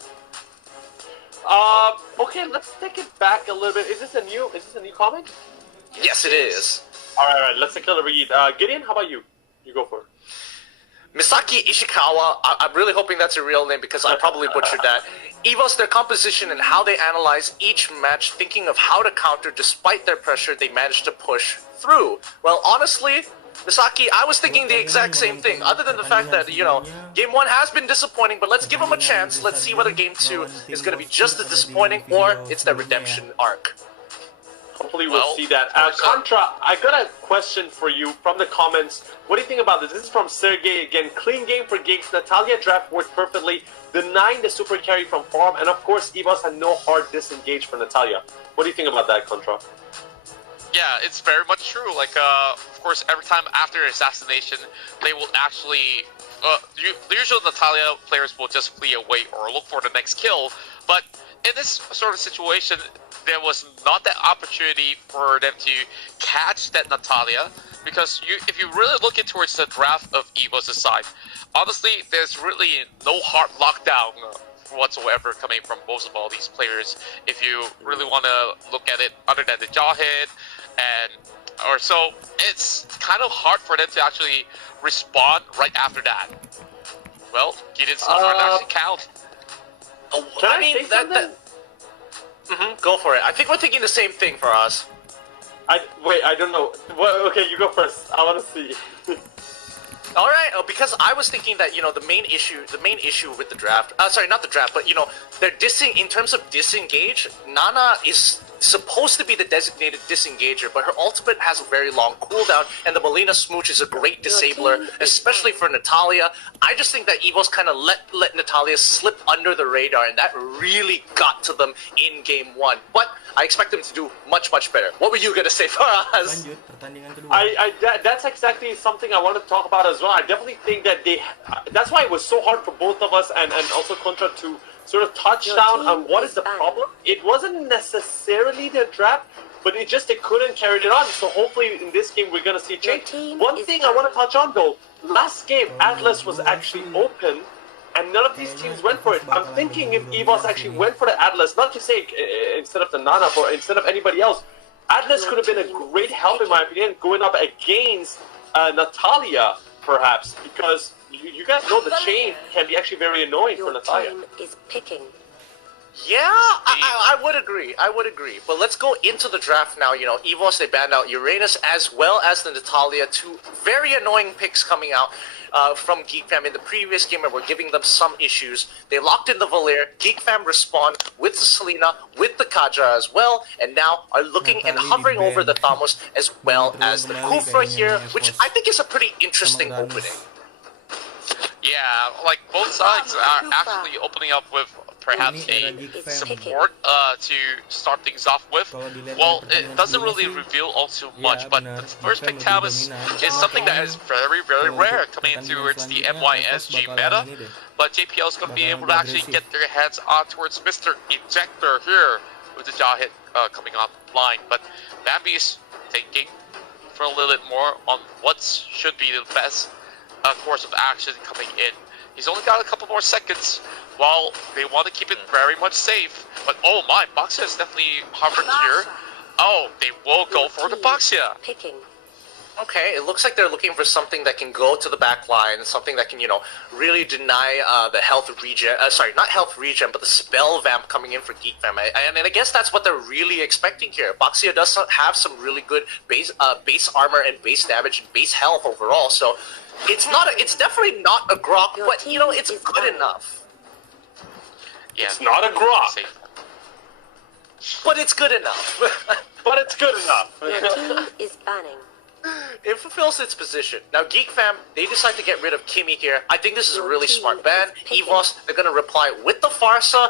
Okay, let's take it back a little bit. Is this a new comment? Yes, it is. Alright, let's take a little bit. Gideon, how about you? You go for it. Misaki Ishikawa, I'm really hoping that's a real name because I probably butchered that. EVOS, their composition and how they analyze each match, thinking of how to counter despite their pressure, they managed to push through. Well, honestly, Misaki, I was thinking the exact same thing, other than the fact that, you know, Game 1 has been disappointing, but let's give them a chance. Let's see whether Game 2 is going to be just as disappointing or it's their redemption arc. Hopefully we'll see that. Contra, I got a question for you from the comments. What do you think about this? This is from Sergey again. Clean game for GEEK. Natalia draft worked perfectly, denying the super carry from farm, and of course EVOS had no hard disengage for Natalia. What do you think about that, Contra? Yeah, it's very much true. Like, of course, every time after assassination, they will actually, the usual Natalia players will just flee away or look for the next kill. But in this sort of situation, there was not that opportunity for them to catch that Natalia, because if you really look in towards the draft of EVOS' side, honestly, there's really no hard lockdown whatsoever coming from most of all these players. If you really want to look at it, other than the jaw hit, or so, it's kind of hard for them to actually respond right after that. Well, you didn't actually count. Can I mean, that Go for it. I think we're thinking the same thing for us. Wait, I don't know. Well, okay, you go first. I want to see. All right, because I was thinking that, you know, the main issue with the draft, sorry, not the draft, but, you know, they're in terms of disengage, Nana is supposed to be the designated disengager, but her ultimate has a very long cooldown, and the Melina Smooch is a great disabler, especially for Natalia. I just think that EVOS kind of let Natalia slip under the radar, and that really got to them in Game 1. But I expect them to do much, much better. What were you going to say for us? That's exactly something I want to talk about as well. I definitely think that that's why it was so hard for both of us and also Contra to sort of touch down on what is the problem. It wasn't necessarily the draft, but they couldn't carry it on. So hopefully in this game we're going to see change. One thing I want to touch on though, last game Atlas was actually open and none of these teams went for it. I'm thinking if EVOS actually went for the Atlas, not to say instead of the Nana, or instead of anybody else, Atlas could have been a great help in my opinion going up against Natalia perhaps, because you guys know the chain can be actually very annoying for Natalia. Your team is picking. Yeah, I would agree. I would agree. But let's go into the draft now. You know, EVOS, they banned out Uranus as well as the Natalia, two very annoying picks coming out from GEEK Fam. In the previous game, and we're giving them some issues. They locked in the Valir. GEEK Fam respond with the Selena, with the Kadra as well, and now are looking and hovering over the Thamos as well as the Kufra here, which I think is a pretty interesting opening. Yeah, like both sides are actually opening up with perhaps a support to start things off with. Well, it doesn't really reveal all too much, but the first pick Tavis is something that is very, very rare coming in towards the MYSG meta. But JPL is going to be able to actually get their heads on towards Mr. Ejector here with the jaw hit coming offline. But Bambi is thinking for a little bit more on what should be the best course of action coming in. He's only got a couple more seconds while they want to keep it very much safe. But oh my, Boxia is definitely hovered here. Oh, they will go for the Boxia. Picking. Okay, it looks like they're looking for something that can go to the back line, something that can, you know, really deny the health regen, sorry, not health regen, but the spell vamp coming in for GEEK Fam. And I guess that's what they're really expecting here. Boxia does have some really good base armor and base damage and base health overall, so it's definitely not a grok, but, you know, it's good enough. Yeah, it's not a grok. But it's good enough. But it's good enough. Your team is banning. It fulfills its position. Now, GEEK Fam, they decide to get rid of Kimmy here. I think this is a really smart ban. EVOS, they're going to reply with the Farsa.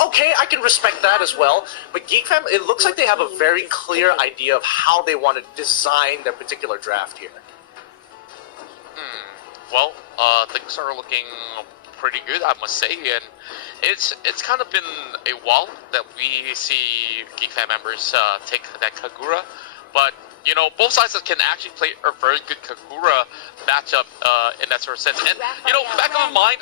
Okay, I can respect that as well. But GEEK Fam, it looks like they have a very clear idea of how they want to design their particular draft here. Well, things are looking pretty good, I must say, and it's kind of been a while that we see GEEK Fam members take that Kagura, but you know, both sides can actually play a very good Kagura matchup in that sort of sense. And you know, back on mine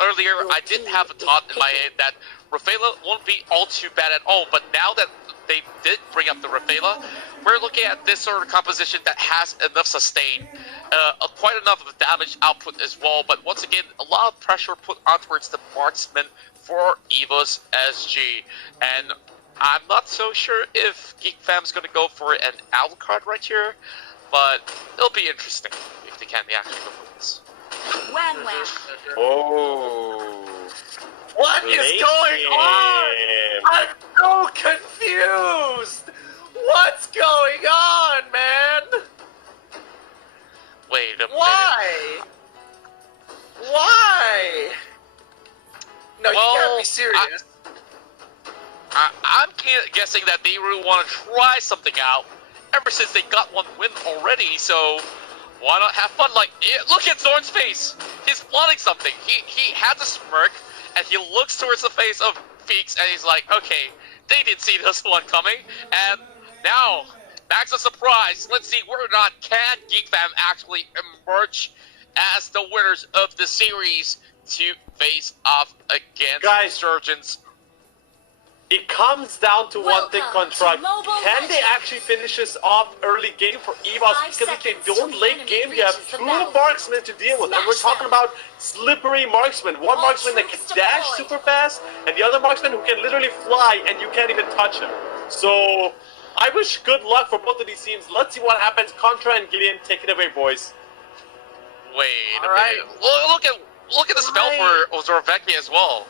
earlier, I did have a thought in my head that Rafaela won't be all too bad at all, but now that they did bring up the Rafaela, we're looking at this sort of composition that has enough sustain quite enough of damage output as well, but once again, a lot of pressure put on towards the marksman for EVOS SG, and I'm not so sure if Geek Fam's going to go for an Alucard right here, but it'll be interesting if they can actually go for this. Wham wham. Oh. What is going on? I'm so confused. What's going on, man? Wait a minute. Why? Why? No, Well, you can't be serious. I'm guessing that they really want to try something out ever since they got one win already, so why not have fun? Like, look at Zorn's face. He's plotting something. He had the smirk, and he looks towards the face of Feeks, and he's like, okay, they didn't see this one coming, and now, back to surprise. Let's see whether or not can Geek Fam actually emerge as the winners of the series to face off against Resurgence. It comes down to one thing, Welcome Contract. to Mobile Can they Legends. actually finish this off early game for EVOS? 5 Because if they seconds don't till the late enemy game, you have reaches the two battle. marksmen to deal with. And we're Smash talking them. about slippery marksmen. One All marksman that can troops dash deployed. super fast, and the other marksman who can literally fly and you can't even touch him. So, I wish good luck for both of these teams. Let's see what happens. Contra and Gideon, take it away, boys. Wait a All right. minute. Look at the spell for Ozorveki as well.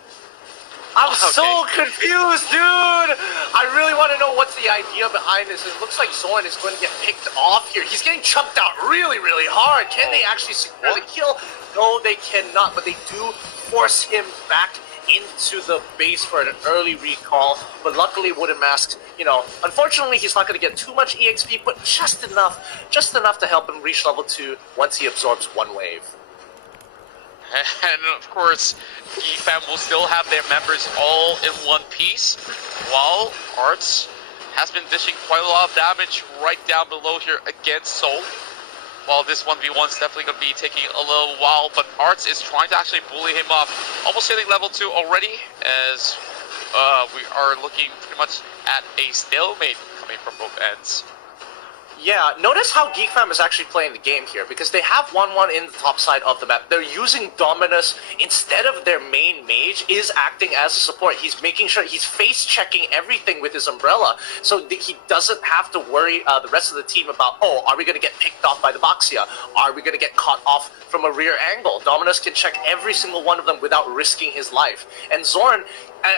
I'm Okay. so confused, dude! I really want to know what's the idea behind this. It looks like Zorn is going to get picked off here. He's getting chunked out really, really hard. Can they actually secure the kill? No, they cannot, but they do force him back into the base for an early recall. But luckily, Wooden Mask, you know, unfortunately, he's not going to get too much EXP, but just enough to help him reach level 2 once he absorbs one wave. And of course, Geek Fam will still have their members all in one piece, while Arts has been dishing quite a lot of damage right down below here against Soul. While this 1v1 is definitely going to be taking a little while, but Arts is trying to actually bully him up, almost hitting level 2 already, as we are looking pretty much at a stalemate coming from both ends. Yeah, notice how Geek Fam is actually playing the game here, because they have 1-1 in the top side of the map. They're using Dominus instead of their main mage is acting as a support. He's making sure he's face-checking everything with his umbrella, so that he doesn't have to worry the rest of the team about, oh, are we going to get picked off by the Boxia? Are we going to get caught off from a rear angle? Dominus can check every single one of them without risking his life. And Zorn,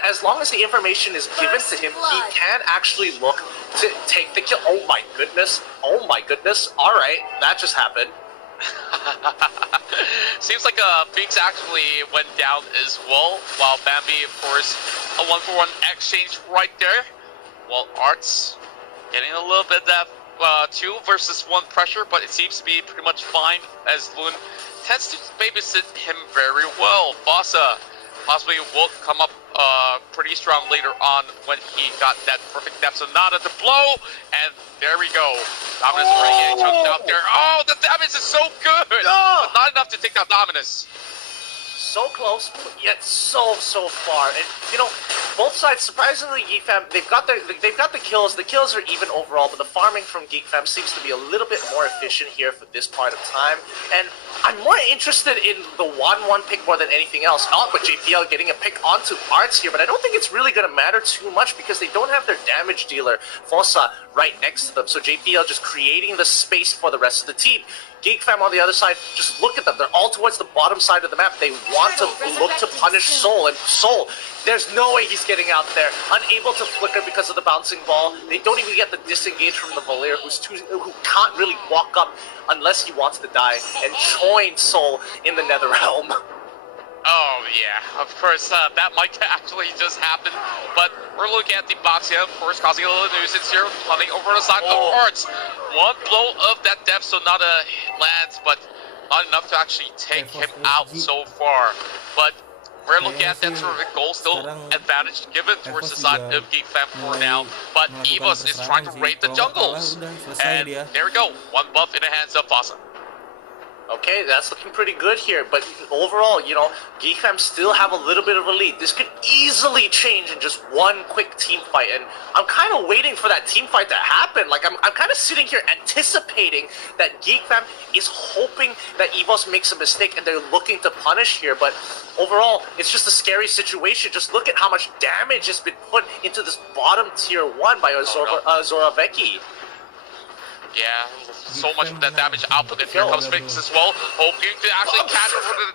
as long as the information is given to him, he can actually look to take the kill. Oh my goodness. Oh my goodness. Alright, that just happened. Seems like Feeks actually went down as well, while Bambi, of course, a 1-for-1 exchange right there. While Arts getting a little bit of that 2 versus 1 pressure, but it seems to be pretty much fine, as Loon tends to babysit him very well. Bossa possibly will come up pretty strong later on when he got that perfect depth Sonata to blow, and there we go. Dominus already getting chunked out there. Oh, the damage is so good, but not enough to take out Dominus. So close, but yet so far. And you know, both sides, surprisingly, Geek Fam, they've got the kills. The kills are even overall, but the farming from Geek Fam seems to be a little bit more efficient here for this part of time. And I'm more interested in the 1-1 pick more than anything else. Not with JPL getting a pick onto Arts here, but I don't think it's really going to matter too much because they don't have their damage dealer, Fossa, right next to them. So JPL just creating the space for the rest of the team. Geek Fam on the other side, just look at them. They're all towards the bottom side of the map. They want to look to punish Soul. And Soul, there's no way he's getting out there. Unable to flicker because of the bouncing ball. They don't even get the disengage from the Valier, who can't really walk up unless he wants to die, and join Soul in the Netherrealm. Oh yeah, of course, that might actually just happen, but we're looking at the Boxia, of course, causing a little nuisance here, running over the side of Arts. One blow of that depth Sonata lands, but not enough to actually take him out so far. But we're looking at that terrific goal, still advantage given towards the side of Geek Fam for now, but EVOS is trying to raid the jungles. And there we go, 1 buff in the hands of Fossa. Okay, that's looking pretty good here, but overall, you know, GEEK fam still have a little bit of a lead. This could easily change in just one quick team fight, and I'm kind of waiting for that team fight to happen. Like, I'm kind of sitting here anticipating that GEEK fam is hoping that EVOS makes a mistake and they're looking to punish here, but overall, it's just a scary situation. Just look at how much damage has been put into this bottom tier 1 by Zoraveki. Yeah, so much of that damage output, and here comes Fix as well, hoping to actually catch over the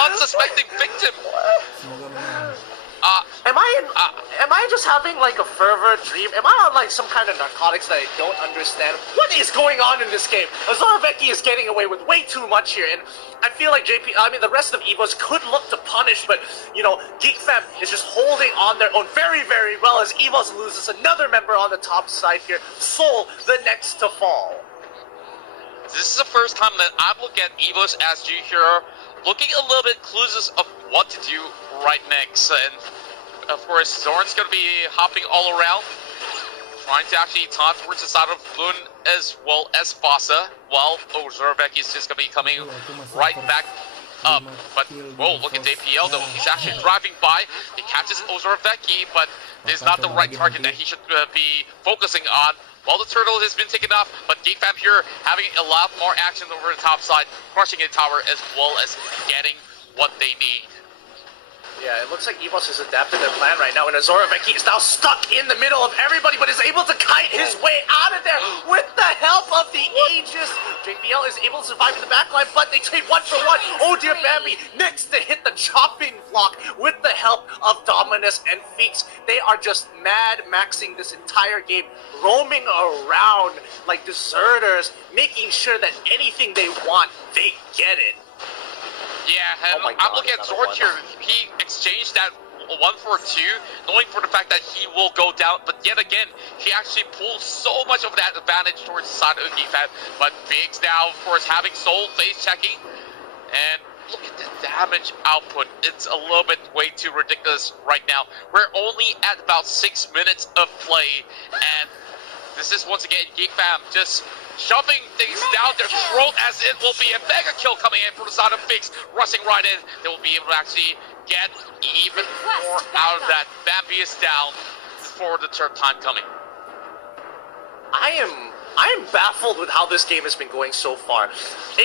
unsuspecting victim. Semoga menang. Am I just having like a fervor dream? Am I on like some kind of narcotics that I don't understand? What is going on in this game? Zoraveki is getting away with way too much here, and I feel like the rest of EVOS could look to punish, but you know, GEEK fam is just holding on their own very, very well as EVOS loses another member on the top side here. Soul, the next to fall. This is the first time that I'm looking at EVOS as G here, looking a little bit clueless of what to do right next, and of course Zorn's going to be hopping all around, trying to actually taunt towards the side of Loon as well as Fossa, while Zoraveki is just going to be coming right back up. But whoa, look at JPL though, he's actually driving by, he catches Zoraveki, but this is not the right target that he should be focusing on. While the turtle has been taken off, but GEEK fam here having a lot more action over the top side, crushing a tower as well as getting what they need. Yeah, it looks like EVOS has adapted their plan right now, and Zoraveki is now stuck in the middle of everybody, but is able to kite his way out of there with the help of the Aegis. JPL is able to survive in the backline, but they trade 1 for 1. Oh dear Bambi, next to hit the chopping block with the help of Dominus and Feeks. They are just mad maxing this entire game, roaming around like deserters, making sure that anything they want, they get it. Yeah, and Oh my God, I'm looking at Zord here. He exchanged that 1 for 2, knowing for the fact that he will go down, but yet again, he actually pulls so much of that advantage towards the side of GEEK fam. But Biggs now, of course, having Soul face checking, and look at the damage output. It's a little bit way too ridiculous right now. We're only at about 6 minutes of play, and this is once again GEEK fam just shoving things down their throat, as it will be a mega kill coming in from the side of Fix, rushing right in. They will be able to actually get even more out of that. Bambi is down for the third time coming. I am baffled with how this game has been going so far.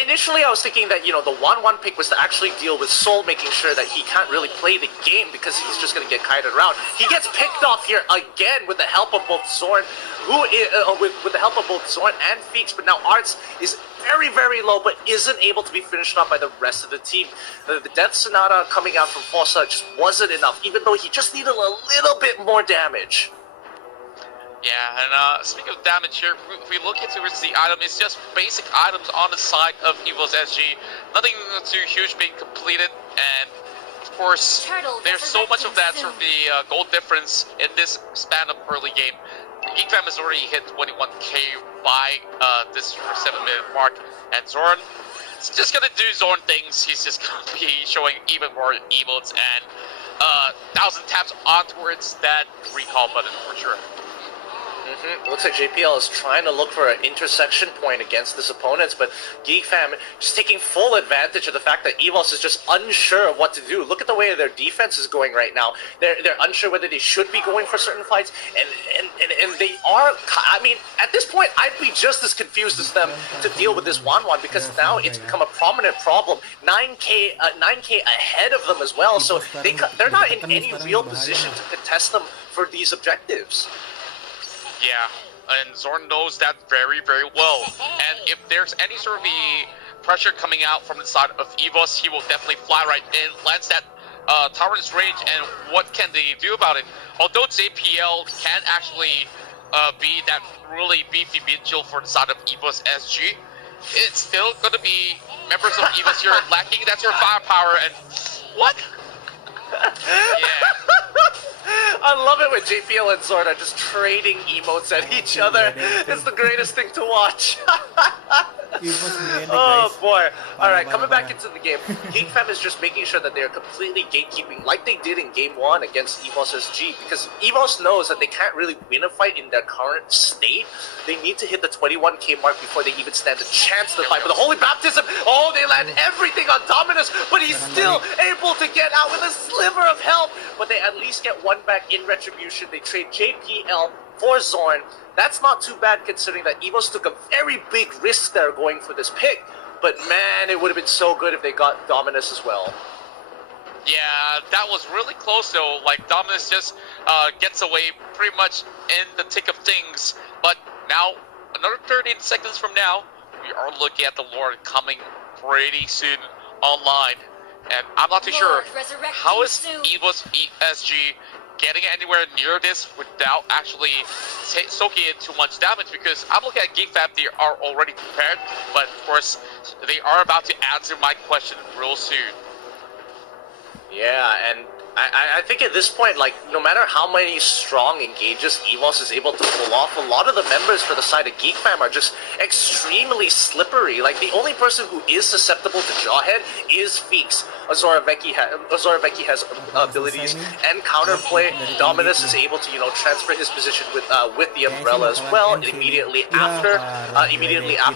Initially, I was thinking that, you know, the 1-1 pick was to actually deal with Soul, making sure that he can't really play the game because he's just going to get kited around. He gets picked off here again with the help of both Zorn, with the help of both Zorn and Feeks, but now Arts is very, very low, but isn't able to be finished off by the rest of the team. The Death Sonata coming out from Fossa just wasn't enough, even though he just needed a little bit more damage. Yeah, and speaking of damage here, if we look into the item, it's just basic items on the side of EVOS SG. Nothing too huge being completed, and of course, there's so much of that sort of the gold difference in this span of early game. GEEK fam has already hit 21k by this 7-minute mark, and Zorn is just gonna do Zorn things. He's just gonna be showing even more emotes and 1,000 taps on towards that recall button for sure. It looks like JPL is trying to look for an intersection point against his opponents, but GEEK fam just taking full advantage of the fact that EVOS is just unsure of what to do. Look at the way their defense is going right now. They're unsure whether they should be going for certain fights, and they are. I mean, at this point, I'd be just as confused as them to deal with this 1-1 because now it's become a prominent problem. 9k ahead of them as well, so they're not in any real position to contest them for these objectives. Yeah, and Zorn knows that very, very well. And if there's any sort of pressure coming out from the side of EVOS, he will definitely fly right in, lands that tower's range, and what can they do about it? Although JPL can actually be that really beefy vigil for the side of EVOS SG, it's still going to be members of EVOS here lacking that sort of firepower, and what? Yeah. I love it when JPL and Zord are just trading emotes at each other. It's the greatest thing to watch. EVOS ngeledek, Oh guys. boy. Alright, Parah, coming back parah. into the game. GEEK Fam is just making sure that they're completely gatekeeping like they did in game 1 against EVOS SG, because EVOS knows that they can't really win a fight in their current state. They need to hit the 21k mark before they even stand a chance to fight. But the Holy Baptism, oh, they land everything on Dominus, but he's still able to get out with a sliver of help. But they at least get one back in retribution. They trade JPL for Zorn. That's not too bad considering that EVOS took a very big risk there going for this pick. But man, it would have been so good if they got Dominus as well. Yeah, that was really close though. Like Dominus just gets away pretty much in the tick of things. But now, another 13 seconds from now, we are looking at the Lord coming pretty soon online. And I'm not too sure how is EVOS ESG getting anywhere near this without actually soaking in too much damage, because I'm looking at GEEK Fam, they are already prepared, but of course they are about to answer my question real soon. Yeah, and I think at this point, like, no matter how many strong engages EVOS is able to pull off, a lot of the members for the side of GEEK Fam are just extremely slippery. Like, the only person who is susceptible to Jawhead is Feeks. Azora Vecchi has abilities and counterplay. Dominus is able to, you know, transfer his position with the Umbrella as well immediately after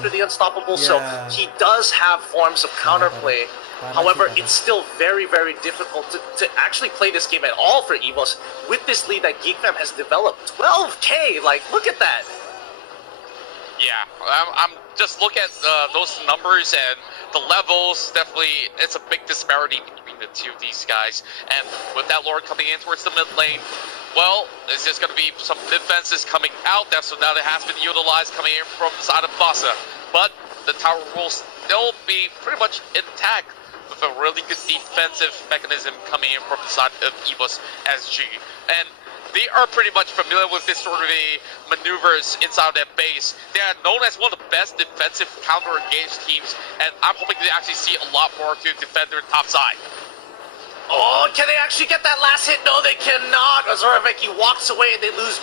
the Unstoppable. So he does have forms of counterplay. However, it's still very, very difficult to actually play this game at all for EVOS with this lead that GEEK Fam has developed. 12k, like, look at that. Yeah, I'm just looking at those numbers and the levels. Definitely, it's a big disparity between the two of these guys. And with that Lord coming in towards the mid lane, well, there's just going to be some defenses coming out there. So now that has been utilized coming in from the side of Bassa. But the tower will still be pretty much intact, with a really good defensive mechanism coming in from the side of EVOS SG. And they are pretty much familiar with this sort of maneuvers inside of their base. They are known as one of the best defensive counter-engaged teams, and I'm hoping to actually see a lot more to defend their top side. Oh, can they actually get that last hit? No, they cannot. Azora Vecchi walks away and they lose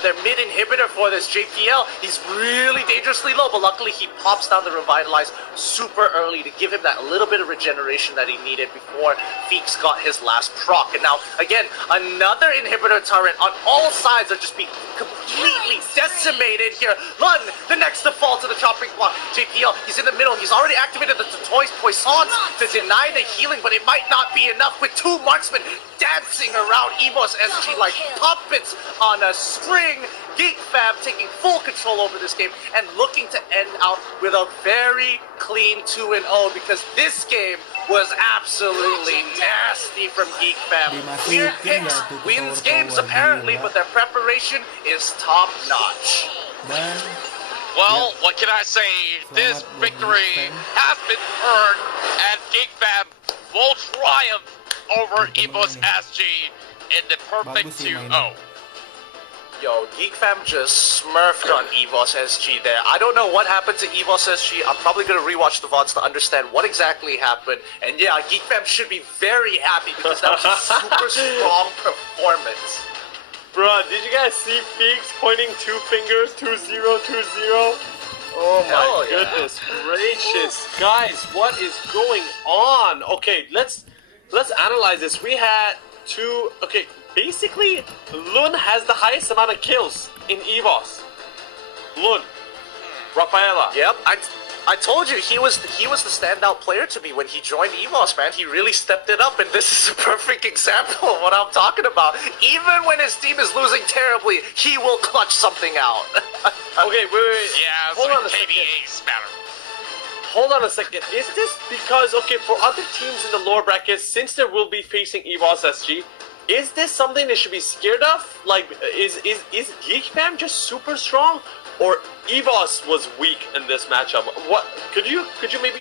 their mid inhibitor for this JPL. He's really dangerously low, but luckily he pops down the Revitalize super early to give him that little bit of regeneration that he needed before Feeks got his last proc. And now, again, another inhibitor turret on all sides are just being completely decimated here. Lun, the next to fall to the chopping block. JPL, he's in the middle. He's already activated the Poissons to deny the healing, but it might not be enough with two marksmen dancing around EVOS SG like puppets on a string. GEEK Fam taking full control over this game and looking to end out with a very clean 2-0, because this game was absolutely nasty from GEEK Fam. Weird picks, wins games apparently, but their preparation is top notch. Well, what can I say? This victory has been earned, and GEEK Fam will triumph over EVOS SG in the perfect 2-0. Yo, GEEK Fam just smurfed on EVOS SG there. I don't know what happened to EVOS SG. I'm probably going to rewatch the VODs to understand what exactly happened. And yeah, GEEK Fam should be very happy because that was a super strong performance. Bruh, did you guys see Feeks pointing two fingers, 2-0, 2-0? Oh my goodness gracious. Guys, what is going on? Okay, let's analyze this. We had two, okay, basically Lun has the highest amount of kills in EVOS. Lun, Rafaela. Yep, I told you he was the standout player to me when he joined EVOS, man. He really stepped it up, and this is a perfect example of what I'm talking about. Even when his team is losing terribly, he will clutch something out. Okay, wait. Yeah, Hold on a KDA's matter. Hold on a second. Is this because, okay, for other teams in the lower brackets, since they will be facing EVOS SG, is this something they should be scared of? Like, is GEEK Fam just super strong, or EVOS was weak in this matchup? What could you maybe?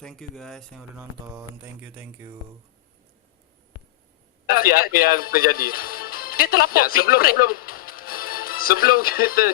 Thank you guys yang udah nonton. Thank you. apa yang terjadi. Dia terlampau Ya, sebelum kita